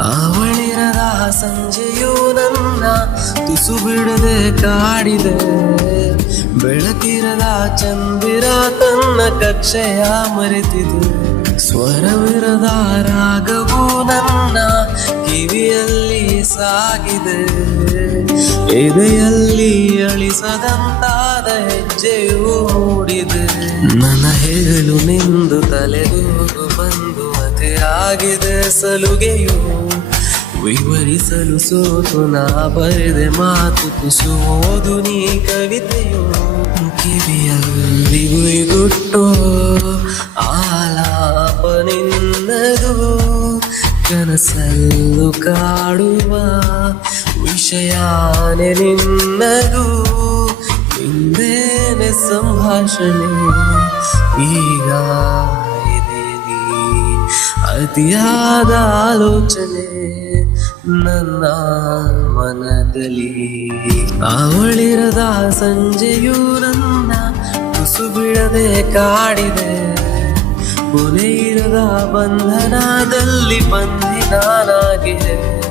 ಅವಳಿರದ ಸಂಜೆಯು ನನ್ನ ತುಸು ಬಿಡದೆ ಕಾಡಿದೆ. ಬೆಳಕಿರದ ಚಂದಿರ ತನ್ನ ಕಕ್ಷೆಯ ಮರೆತಿದೆ. ಸ್ವರವಿರದ ರಾಗವು ನನ್ನ ಕಿವಿಯಲ್ಲಿ ಸಾಗಿದೆ. ಎದೆಯಲ್ಲಿ ಅಳಿಸದಂತಾದ ಹೆಜ್ಜೆಯು ಮೂಡಿದೆ. ನನ್ನ ಹೆಗಲು ನಿಂದು ತಲೆದೂಗು ಬಂದು ಅತಿಯಾಗಿದೆ. ಸಲುಗೆಯು ವಿವರಿಸಲು ಸೋತು ನಾ ಬರೆದೆ ಮಾತು ತುಸು ಓದು ನೀ ಕವಿತೆಯು. ಕಿವಿಯಲ್ಲಿ ಗುಯ್ಗುಟ್ಟೋ ಆಲಾಪ ನಿನ್ನದು. ಕನಸಲ್ಲು ಕಾಡುವ ವಿಷಯಾನೆ ನಿನ್ನದು. ಹಿಂದೇನೆ ಸಂಭಾಷಣೆ ಈಗ ಇದೆ ನೀ ಅತಿಯಾದ ಆಲೋಚನೆ ನನ್ನ ಮನದಲ್ಲಿ. ಅವಳಿರದ ಸಂಜೆಯು ನನ್ನ ತುಸು ಬಿಡದೆ ಕಾಡಿದೆ. ಕೊನೆಯಿರದ ಬಂಧನದಲ್ಲಿ ಬಂದಿ ನಾನಾಗಿದೆ.